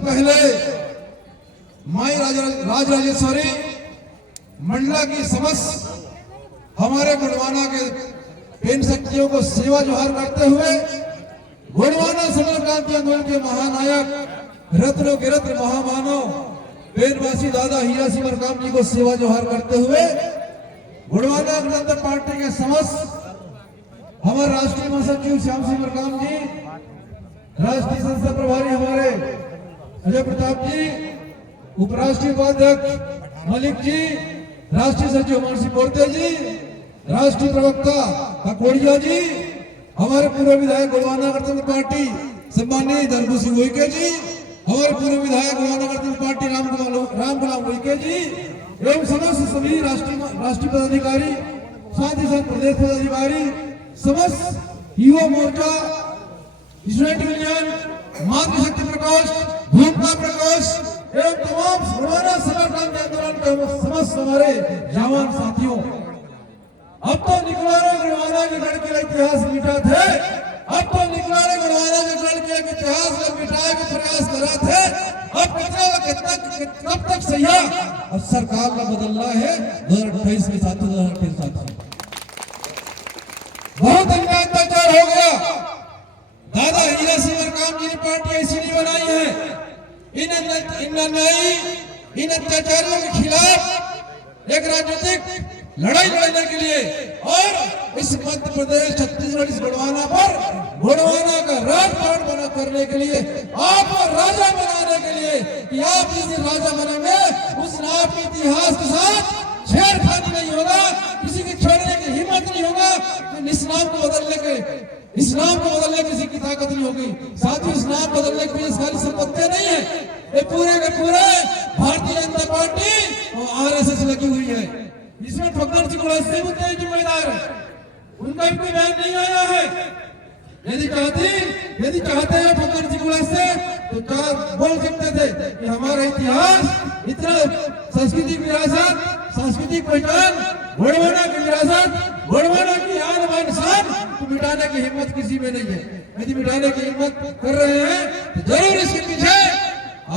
पहले माई राजराजेश्वरी मंडला की समस्त हमारे गुणवाना के पेन शक्तियों को सेवा जोहार करते हुए गुणवाना समर क्रांति आंदोलन के महानायक रत्नों के रत्न महामानव पेनवासी दादा हीरा सिंह मरकाम जी को सेवा जोहार करते हुए गुणवाना जनता पार्टी के समस्त हमारे राष्ट्रीय महासचिव श्याम सिंह मरकाम जी, राष्ट्रीय संसद प्रभारी हमारे अजय प्रताप जी, उपराष्ट्रीय उपाध्यक्ष मलिक जी, राष्ट्रीय सचिव अमर सिंह बोरते जी, राष्ट्रीय प्रवक्ता ककोड़िया जी, हमारे पूर्व विधायक गुणवाना गणतंत्र पार्टी सम्मानीय धर्मू सिंह उइके जी, हमारे पूर्व विधायक गुणवाना गणतंत्र पार्टी रामगुलाम उइके जी एवं समस्त सभी राष्ट्रीय पदाधिकारी, साथ ही साथ प्रदेश पदाधिकारी, समस्त युवा मोर्चा, स्टूडेंट यूनियन, मातृशक्ति प्रकोष्ठ, भूमिका प्रकोष्ठ एवं तमाम गुणवाना समर क्रांति आंदोलन के समस्त हमारे जवान साथियों, अब तो निकलारे गुणवाना के गढ़ के इतिहास मिटा थे, अब तो निकलारे गुणवाना के गढ़ के इतिहास को मिटाने के प्रयास करा थे, अब कब तक सही, अब सरकार का बदलना है 2028 के साथ 2028 के साथ बहुत अन्याय अत्याचार हो गया। दादा हीरा सिंह मरकाम जी ने पार्टी ऐसी नहीं बनाई है। इन अत्याचारियों के खिलाफ एक राजनीतिक लड़ाई लड़ने के लिए और इस मध्य प्रदेश छत्तीसगढ़ इस गुणवाना पर गुणवाना का राजपाट बना करने के लिए, आपको राजा बनाने के लिए कि आप जिस दिन राजा बनेंगे उस दिन आपके इतिहास के साथ छेड़खानी नहीं होगा, किसी की छोड़ने की हिम्मत नहीं होगा, इस्लाम को बदलने किसी की ताकत नहीं होगी। साथियों, इस्लाम बदलने के लिए सारी संपत्तियां नहीं है, ये पूरे के पूरे भारतीय जनता पार्टी और आरएसएस लगी हुई है। इसमें फक्कर जी को जिम्मेदार है, उनका भी बयान नहीं आया है। यदि चाहते हैं फक्कर जी से तो क्या बोल सकते थे कि हमारा इतिहास इतना सांस्कृतिक विरासत, सांस्कृतिक पहचान, गुणवाना की विरासत, गुणवाना की आन बान शान को मिटाने की हिम्मत किसी में नहीं है। यदि मिटाने की हिम्मत कर रहे हैं तो जरूर इसके पीछे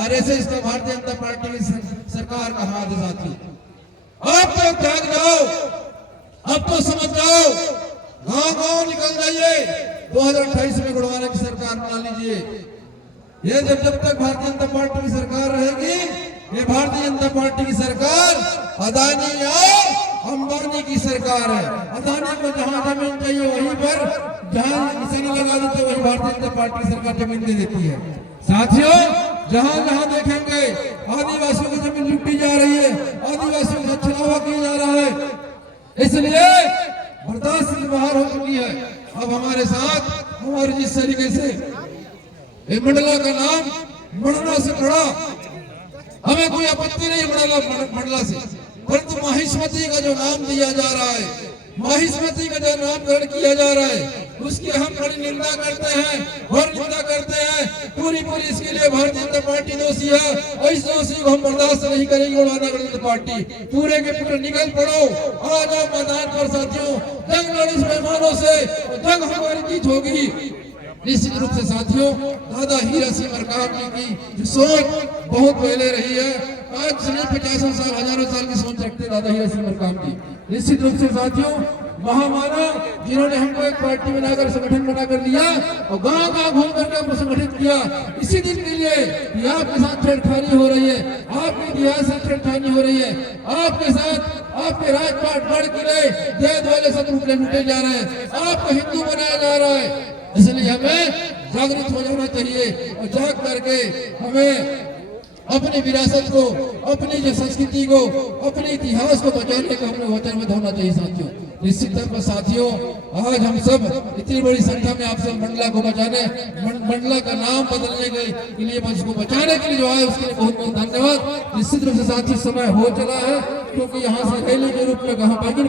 आरएसएस का भारतीय जनता पार्टी की सरकार का हाथ है। साथी, अब तो जाग जाओ, अब तो समझ जाओ, गांव निकल जाइए, 2028 में गुणवाना की सरकार बना लीजिए। ये जब तक भारतीय जनता पार्टी की सरकार रहेगी, ये भारतीय जनता पार्टी की सरकार अदानी और अंबानी की सरकार है। अदानी को जहां जमीन चाहिए वहीं पर जहां निशाना लगा देते वहीं भारतीय जनता पार्टी की सरकार जमीन दे देती है। साथियों, जहां जहां देखेंगे आदिवासियों की जमीन लूटी जा रही है, आदिवासियों का छलावा किया जा रहा है, इसलिए बर्दाश्त से बाहर हो चुकी है। अब हमारे साथ हमारे जिस तरीके से मंडला का नाम मंडला से पड़ा, हमें कोई आपत्ति नहीं मंडला से, परंतु माहिष्मती का जो नाम दिया जा रहा है, माहिष्मती का जो नामकरण किया जा रहा है, उसकी हम बड़ी निंदा करते हैं और निंदा करते हैं। पूरी इसके लिए भारतीय जनता पार्टी दोषी है और इस दोषी को हम बर्दाश्त नहीं करेंगे। गुणवाना जनता पार्टी पूरे के पूरे निकल पड़ो, आ जाओ मैदान पर साथियों, जंग लड़ो इस मेहमानों से, जंग हमारी जीत होगी। निश्चित रूप से साथियों, दादा हीरा सिंह मरकाम जी की जो सोच बहुत पहले रही है, आज से 50 साल, हजारों साल की सोच रखते दादा हीरा सिंह मरकाम जी। निश्चित रूप से साथियों, महामानव जिन्होंने हमको एक पार्टी बनाकर संगठन बनाकर लिया और गांव घूम करके हमको संगठित किया, इसी दिन के लिए कि आपके साथ छेड़खानी हो रही है, आपके इतिहास से छेड़खानी हो रही है, आपके साथ आपके राजपाट गढ़ किले देश वाले सब लूटे जा रहे हैं, आपको हिंदू बनाया जा रहा है। इसलिए हमें जागरूक हो जाना चाहिए और जाग करके हमें अपनी विरासत को, अपनी जो संस्कृति को, अपने इतिहास को बचाने का हमें वचनबद्ध होना चाहिए। साथियों, निश्चित तौर पर साथियों, आज हम सब इतनी बड़ी संख्या में आप सब मंडला को बचाने, मंडला का नाम बदलने के लिए, उसको बचाने के लिए जो आए उसके लिए बहुत बहुत धन्यवाद। निश्चित रूप से साथी समय हो चला है, क्योंकि यहाँ से रैली के रूप में कहा बैगिन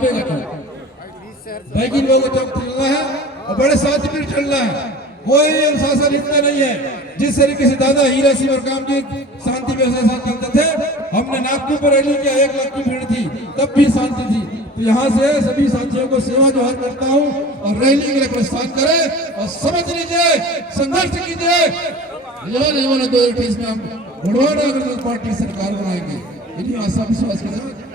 बैगिन लोग चल रहा है और बड़े साथी भी चल रहा है, कोई अनुशासन इतना नहीं है। जिस तरीके से दादा हीरा सिंह मरकाम जी शांति व्यवस्था साथ चलते थे, हमने नागपुर पर रैली किया, 1 लाख की भीड़ थी, तब भी शांति थी। तो यहाँ से सभी साथियों को सेवा जोहार करता हूँ और रैली के लिए प्रस्थान करें और समझ लीजिए, संघर्ष कीजिए, आने वाले 2028 में हम गोंडवाना पार्टी सरकार बनाएंगे, इन्हीं आशा विश्वास के साथ